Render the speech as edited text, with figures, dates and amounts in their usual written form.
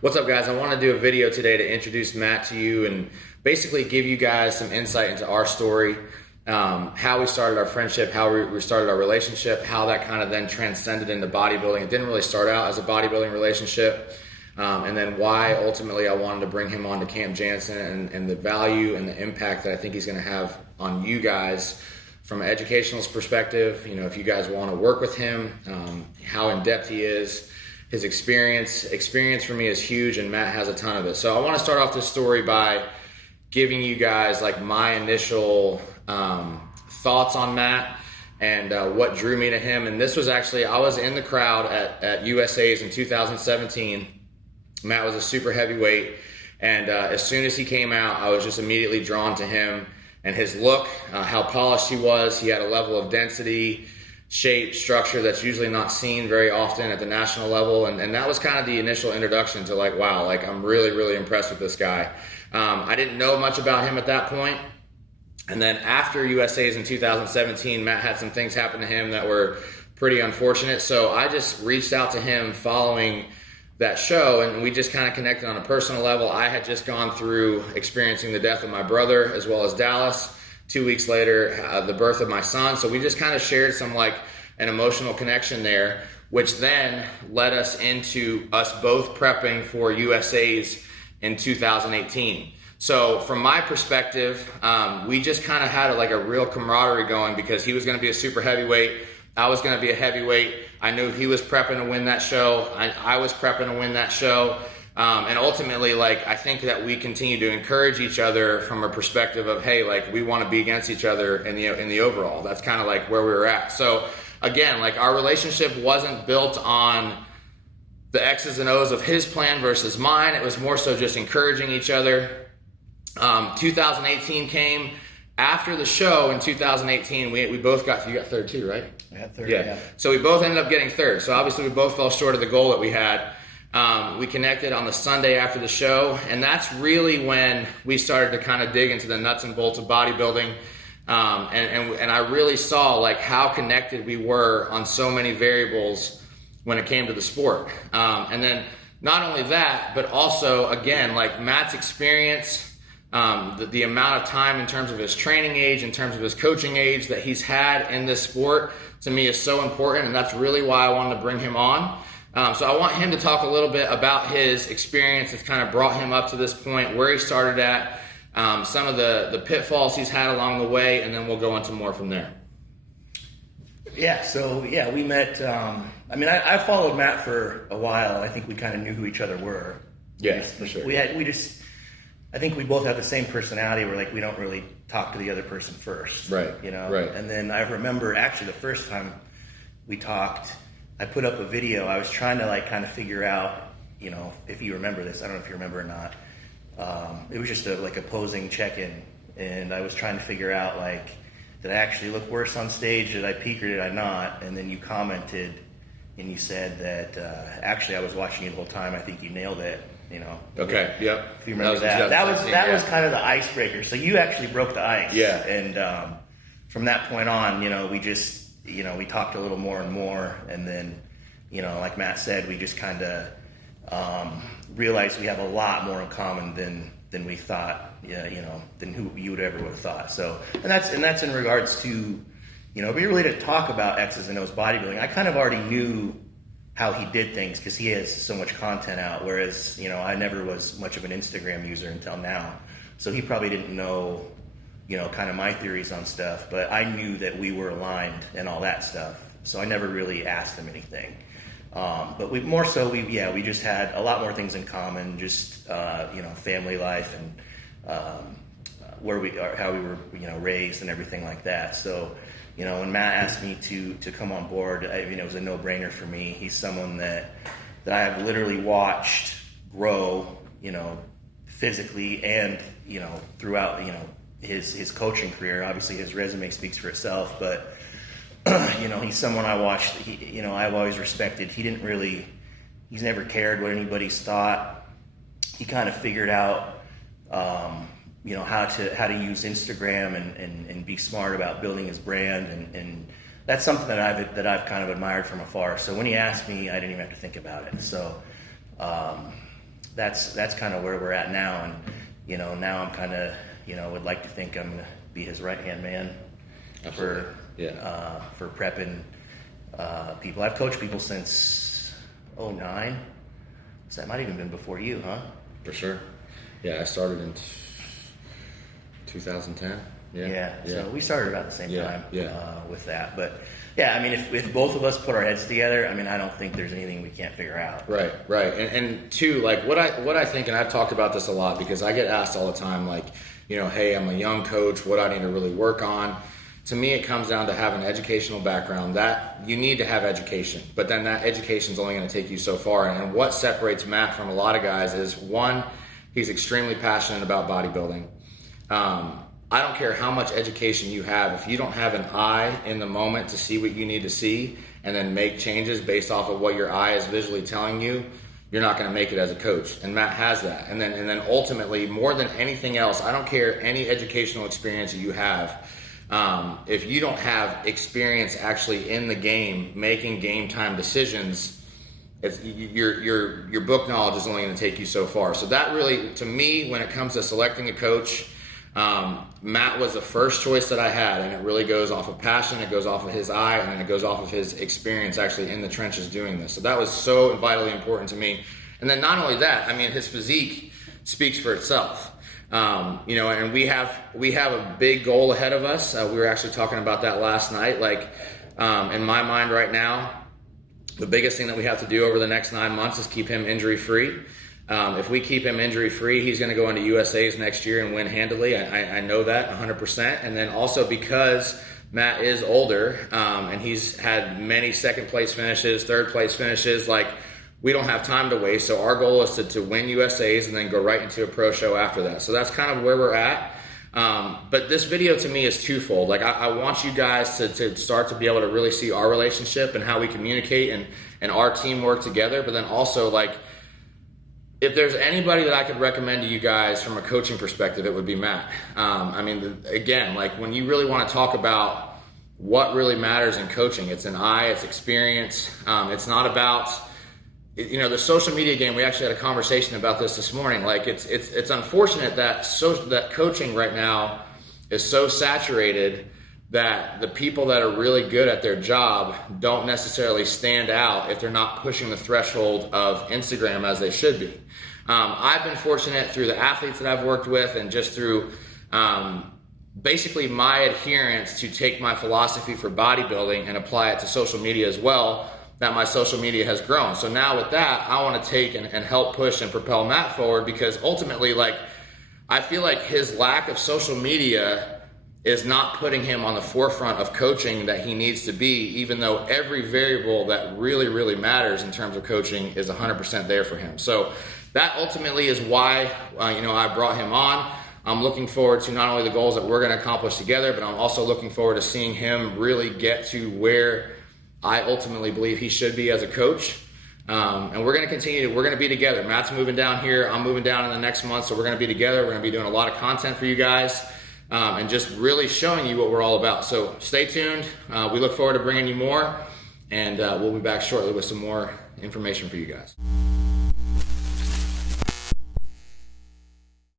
What's up, guys? I want to do a video today to introduce Matt to you and basically give you guys some insight into our story, how we started our friendship, how we started our relationship, how that kind of then transcended into bodybuilding. It didn't really start out as a bodybuilding relationship, and then why ultimately I wanted to bring him on to Camp Jansen and the value and the impact that I think he's going to have on you guys from an educational perspective. You know, if you guys want to work with him, how in-depth he is. His experience for me is huge, and Matt has a ton of it. So I want to start off this story by giving you guys like my initial thoughts on Matt and what drew me to him. And this was actually, I was in the crowd at USA's in 2017. Matt was a super heavyweight, and as soon as he came out, I was just immediately drawn to him and his look, how polished he was. He had a level of density, shape, structure that's usually not seen very often at the national level, and that was kind of the initial introduction to like, wow, like I'm really impressed with this guy. I didn't know much about him at that point, and then after USA's in 2017, Matt had some things happen to him that were pretty unfortunate, so I just reached out to him following that show, and we just kind of connected on a personal level. I had just gone through experiencing the death of my brother as well as Dallas. 2 weeks later, the birth of my son. So we just kind of shared some like an emotional connection there, which then led us into us both prepping for USA's in 2018. So from my perspective, we just kind of had like a real camaraderie going because he was going to be a super heavyweight. I was going to be a heavyweight. I knew he was prepping to win that show. I was prepping to win that show. And ultimately, like, I think that we continue to encourage each other from a perspective of, hey, like, we want to be against each other in the overall. That's kind of like where we were at. So again, like, our relationship wasn't built on the X's and O's of his plan versus mine. It was more so just encouraging each other. 2018 came. After the show in 2018, we both you got third too, right? I had third, yeah. So we both ended up getting third. So obviously we both fell short of the goal that we had. We connected on the Sunday after the show, and that's really when we started to kind of dig into the nuts and bolts of bodybuilding, and I really saw like how connected we were on so many variables when it came to the sport. And then not only that, but also again like Matt's experience, the amount of time in terms of his training age, in terms of his coaching age that he's had in this sport, to me is so important, and that's really why I wanted to bring him on. So I want him to talk a little bit about his experience that's kind of brought him up to this point, where he started at, some of the pitfalls he's had along the way, and then we'll go into more from there. Yeah, so yeah, we met, I followed Matt for a while. I think we kind of knew who each other were. Yeah, for sure. I think we both have the same personality where like we don't really talk to the other person first. Right, you know? right. And then I remember actually the first time we talked, I put up a video. I was trying to like kind of figure out, you know, if you remember this. I don't know if you remember or not. It was just like a posing check-in, and I was trying to figure out like, did I actually look worse on stage? Did I peak or did I not? And then you commented, and you said that actually I was watching you the whole time. I think you nailed it. You know. Okay. Yep. If you remember that was kind of the icebreaker. So you actually broke the ice. Yeah. And from that point on, you know, we just. You know, we talked a little more and more, and then, you know, like Matt said, we just kind of realized we have a lot more in common than we thought. Yeah, you know, than who you would ever would have thought. So, and that's in regards to, you know, we really didn't talk about X's and O's bodybuilding. I kind of already knew how he did things because he has so much content out. Whereas, you know, I never was much of an Instagram user until now, so he probably didn't know, you know, kind of my theories on stuff, but I knew that we were aligned and all that stuff. So I never really asked him anything. But we just had a lot more things in common, just, you know, family life and where we are, how we were, you know, raised and everything like that. So, you know, when Matt asked me to come on board, it was a no-brainer for me. He's someone that I have literally watched grow, you know, physically and, you know, throughout, you know, his coaching career. Obviously his resume speaks for itself, but you know, he's someone I watched, you know, I've always respected. He's never cared what anybody's thought. He kind of figured out you know, how to use Instagram and be smart about building his brand, and that's something that I've kind of admired from afar. So when he asked me, I didn't even have to think about it. So that's kind of where we're at now. And, now I'm kind of, would like to think I'm going to be his right-hand man for prepping people. I've coached people since 2009. So that might have even been before you, huh? For sure. Yeah, I started in 2010. Yeah. So we started about the same time with that. But yeah, I mean, if both of us put our heads together, I mean, I don't think there's anything we can't figure out. Right. And two, like what I think, and I've talked about this a lot because I get asked all the time, like, hey, I'm a young coach, what I need to really work on. To me, it comes down to having an educational background. That you need to have education, but then that education is only going to take you so far. And what separates Matt from a lot of guys is, one, he's extremely passionate about bodybuilding. I don't care how much education you have. If you don't have an eye in the moment to see what you need to see and then make changes based off of what your eye is visually telling you, you're not going to make it as a coach. And Matt has that. And then ultimately, more than anything else, I don't care any educational experience that you have. If you don't have experience actually in the game, making game time decisions, your book knowledge is only going to take you so far. So that really, to me, when it comes to selecting a coach, Matt was the first choice that I had, and it really goes off of passion, it goes off of his eye, and then it goes off of his experience actually in the trenches doing this. So that was so vitally important to me. And then not only that, I mean, his physique speaks for itself. And we have a big goal ahead of us. We were actually talking about that last night. Like, in my mind right now, the biggest thing that we have to do over the next 9 months is keep him injury free. If we keep him injury free, he's going to go into USA's next year and win handily. I know that 100%. And then also because Matt is older, and he's had many second place finishes, third place finishes, like, we don't have time to waste. So our goal is to win USA's and then go right into a pro show after that. So that's kind of where we're at. But this video to me is twofold. Like, I want you guys to start to be able to really see our relationship and how we communicate and our team work together. But then also, like, if there's anybody that I could recommend to you guys from a coaching perspective, it would be Matt. I mean, again, like, when you really want to talk about what really matters in coaching, it's an eye, it's experience. It's not about, the social media game. We actually had a conversation about this morning. Like, it's unfortunate that coaching right now is so saturated that the people that are really good at their job don't necessarily stand out if they're not pushing the threshold of Instagram as they should be. I've been fortunate through the athletes that I've worked with and just through basically my adherence to take my philosophy for bodybuilding and apply it to social media as well, that my social media has grown. So now with that, I want to take and help push and propel Matt forward, because ultimately, like, I feel like his lack of social media is not putting him on the forefront of coaching that he needs to be, even though every variable that really, really matters in terms of coaching is 100% there for him. So that ultimately is why, I brought him on. I'm looking forward to not only the goals that we're going to accomplish together, but I'm also looking forward to seeing him really get to where I ultimately believe he should be as a coach. And we're going to we're going to be together. Matt's moving down here. I'm moving down in the next month. So we're going to be together. We're going to be doing a lot of content for you guys. And just really showing you what we're all about. So stay tuned. We look forward to bringing you more, and we'll be back shortly with some more information for you guys.